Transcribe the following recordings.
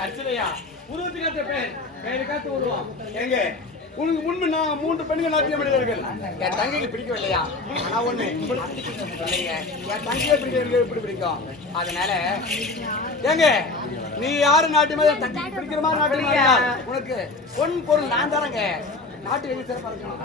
கட்சிலையா உருவத்துக்கு பேர் பேருக்காத்து உருவம் எங்க உனக்கு முன்பு நான் 3 பெண்கள் நாட்டிய மனிதர்கள் என் தங்கைக்கு பிடிக்கவில்லையா? ஆனா ஒண்ணு இல்லைங்க, என் தங்கையை பிடிக்க எப்படி பிடிக்கும்? அதனால ஏங்க நீ யாரு நாட்டு மாதிரி தங்கைக்கு பிடிக்கிற மாதிரி நாட்டு உனக்கு பொன் பொருள் நான் தரேங்க. நாட்டு வெளி சிறப்பா இருக்கணும்.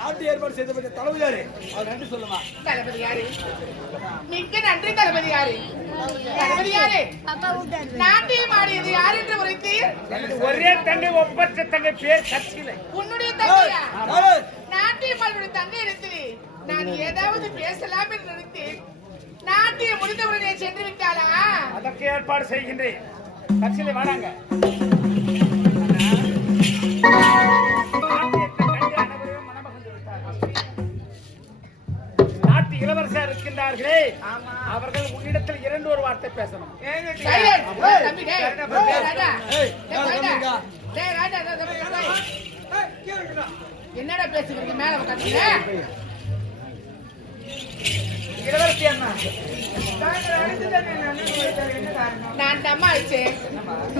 நாட்டு ஏற்பாடு செய்த பற்றி தளபதி யாரு? அவர் நன்றி சொல்லுமா? தளபதி யாரு? மிக்க நன்றி தளபதி யாரு? தளபதி யாரு? நாட்டியம் ஆடியது யார் என்று உரைத்தீர்? ஒரே தங்கை ஒப்பற்ற தங்கை பேர் கட்சியில. உன்னுடைய தங்கையா? நாட்டியம் ஆடிய தங்கை இடத்திலே நான் ஏதாவது பேசலாம் என்று நினைத்தேன். நாட்டியம் முடிந்தவுடனே சென்று விட்டாளா? அதற்கு ஏற்பாடு செய்கின்றேன். கட்சியில வராங்க. நாட்டு இளவரசர் இருக்கின்றார்களே, அவர்கள் உன்னிடத்தில் 2 வார்த்தை பேசணும். என்னடா பேசுறீங்க? மேல உட்காந்து இளவரசி அண்ணா, நான் தம்மா ஆயிடுச்சேன்.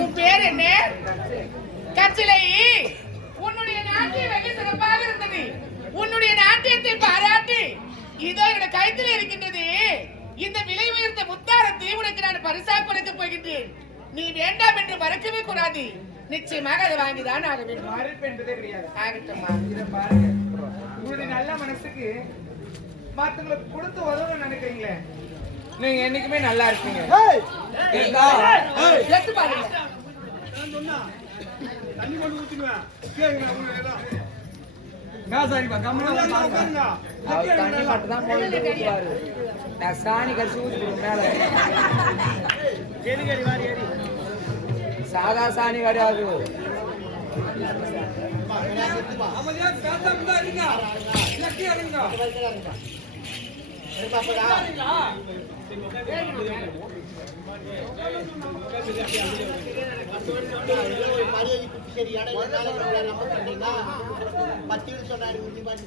உன் பேர் என்ன? கச்சிலை. உன்னுடைய நாட்டியம் வெகு சிறப்பாக இருந்தது. உன்னுடைய நாட்டியத்தை பாராட்டி இதோ என்னோட கைத்தில் இருக்கின்றது. இந்த விலை உயர்ந்த முத்தாரத்தை உனக்கு நான் பரிசா கொடுக்க போகின்றேன். நீ வேண்டாம் என்று மறக்கவே கூடாது. நிச்சயமாக அதை வாங்கிதான் ஆக வேண்டும். மறுப்பு என்பதே கிடையாது. ஆகட்டுமா? இதை பாருங்க, உங்களுடைய நல்ல மனசுக்கு மற்றவங்களுக்கு கொடுத்து உதவணும்னு நினைக்கிறீங்களே, நீங்க என்னைக்குமே நல்லா இருப்பீங்க. எடுத்து பாருங்க. தண்ணி கொண்டு ஊத்திடுவேன். தண்ணி மட்டும் தான் போயிட்டு நான் சாணி கடிச்சு ஊத்தி மேல சாதா சாணி கிடையாது.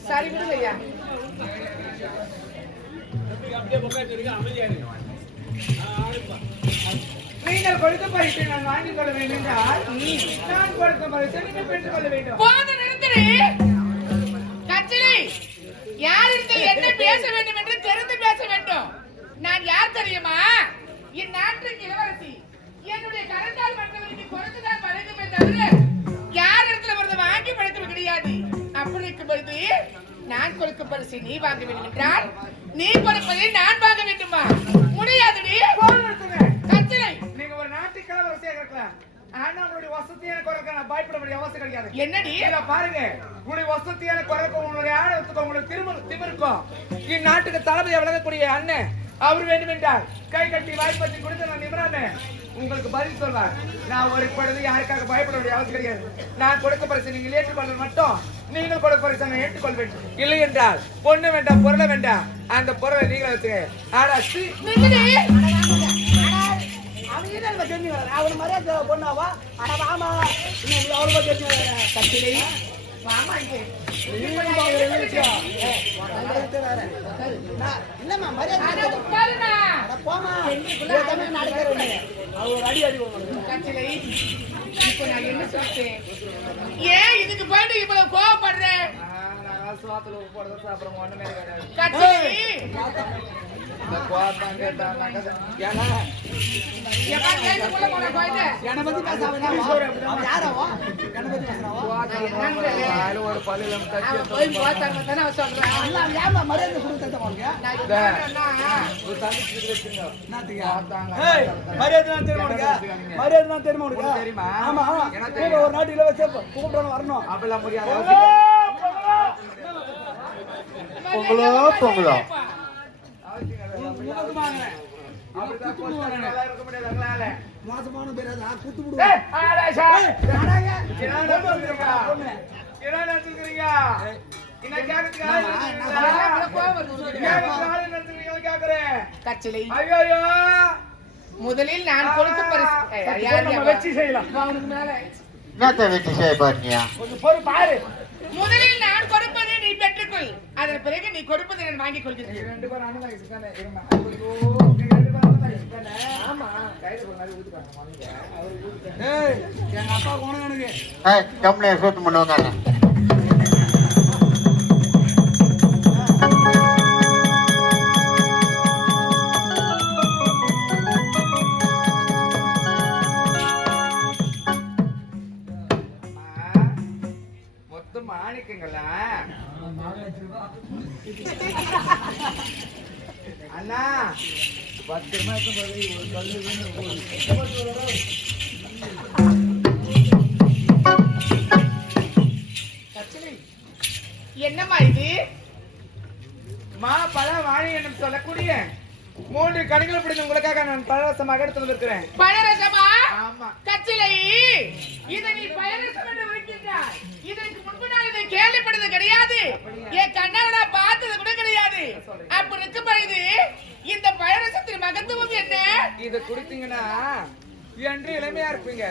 சரி விடுங்கய்யா. நீங்கள் கொடுக்க பரிசை நான் வாங்கிக் கொள்ள வேண்டும் என்றால் நான் கொடுக்க பரிசை நீங்கள் பெற்றுக் கொள்ள வேண்டும். போது நிறுத்திடு. கச்சிலை, யாரிடத்தில் என்ன பேச வேண்டும் என்று தெரிந்து பேச வேண்டும். நான் யார் தெரியுமா? இந்நாட்டுக்கு இளவரசி. என்னுடைய கரத்தால் மற்றவருக்கு கொடுத்துதான் பழகுமே தவிர யார் இடத்துல ஒரு வாங்கி பழக்கம் கிடையாது. அப்படி இருக்கும் பொழுது நான் கொடுக்கும் பரிசை நீ வாங்க வேண்டும் என்றால் நீ கொடுப்பதை நான் வாங்க வேண்டுமா? முடியாதுடி. கச்சிலை, நீங்க ஒரு நாட்டுக்கு இளவரசியாக இருக்கலாம், ஆனா உங்களுடைய வசதியான குறைக்க நான் பயப்பட வேண்டிய அவசியம் கிடையாது. என்னடி பாருங்க, உங்களுடைய வசதியான குறைக்க உங்களுடைய ஆழத்துக்கு உங்களுக்கு திமிருக்கும். இந்நாட்டுக்கு தளபதியை வழங்கக்கூடிய அண்ணன் அவர் வேண்டும் என்றால் கை கட்டி வாய்ப்பத்தி கொடுத்து நான் நிமிராம உங்களுக்கு பதில் சொல்வார். நான் ஒரு பொழுது யாருக்காக பயப்பட வேண்டிய அவசியம் கிடையாது. நான் கொடுக்க பரிசு நீங்கள் ஏற்றுக்கொள்ள மட்டும் நீங்கள் கொடுக்க பரிசு நான் ஏற்றுக்கொள்ள வேண்டும். இல்லை என்றால் பொண்ணு வேண்டாம் பொருளை வேண்டாம், அந்த பொருளை நீங்களே வச்சுக்க. ஆனா அவன் மரியாதை பொண்ணாவா? அட வாமா, அவ்வளவு தெரிஞ்சு கட்சியிலே இல்லம்மா மரியாதை போமா. அடி அடி கச்சிலை, இப்ப நான் என்ன சொல்றேன்? ஏன் இதுக்கு போயிட்டு இவ்வளவு கோவப்படுறேன்? அப்புறம் ஒண்ணுமே கிடையாது. கச்சிலை, ஒரு பள்ளியில தெரியுமா? ஒரு நாட்டுல வச்சு கூப்பிட்டு வரணும். அப்படிலாம் முடியாது. பொங்கலோ பொங்கலோ மோசமான பேர் குத்து கச்சிலை, முதலில் நான் கொடுக்க வச்சு செய்யலாம். என்னத்த வச்சு செய்ய பாருங்க. கொஞ்சம் பொறு பாரு. முதலில் நான் கொடுப்பதை நீ பெற்றுக்கொள். அதன் பிறகு நீ கொடுப்பதை நான் வாங்கிக் கொள்கிறேன். 2 பேரும் அண்ணன் இருக்கானே இருமா. ஆமா கையில ஒரு மாதிரி ஊத்துறாங்க. எங்க அப்பா போன எனக்கு கம்மியா சோத்து பண்ணுவாங்க. மொத்தம் மாணிக்கங்களா அண்ணா பத்திரமா என்னம்மா இது மா பழ வாழை என்னும் சொல்லக்கூடிய 3 கனிகளை பிடிச்ச உங்களுக்காக நான் பழரசமாக எடுத்து வந்திருக்கிறேன். பழரசமா? ஆமா. கச்சிலை இதை நீ பழரசம் என்று விற்கின்றாய். இதற்கு முன்பு நான் இதை கேள்விப்பட்டது கிடையாது. என் கண்ணால நான் பார்த்தது கூட கிடையாது. அப்படி இருக்கும் பொழுது இந்த பழரசத்தின் மகத்துவம் என்ன? இதை குடித்தீங்கன்னா என்று இளமையா இருப்பீங்க,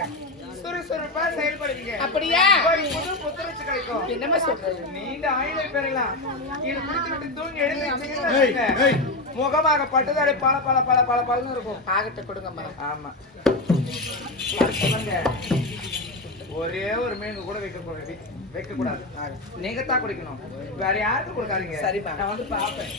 சுறுசுறுப்பா செயல்படுவீங்க. அப்படியா? ஒரு புது புத்துணர்ச்சி கிடைக்கும். என்னமா சொல்றது? நீண்ட ஆயுளை பெறலாம். இது குடித்துவிட்டு தூங்கி எழுந்து முகமாக பட்டுதாடி பல பல பல பல பலன்னு இருக்கும். ஆகட்ட கொடுங்கம்மா. ஆமா. ஒரே ஒரு மீன் கூட வைக்க கூடாது. நீங்க தான் குடிக்கணும், வேற யாருக்கும் கொடுக்காதீங்க. சரிப்பா, நான் வந்து பாப்பேன்.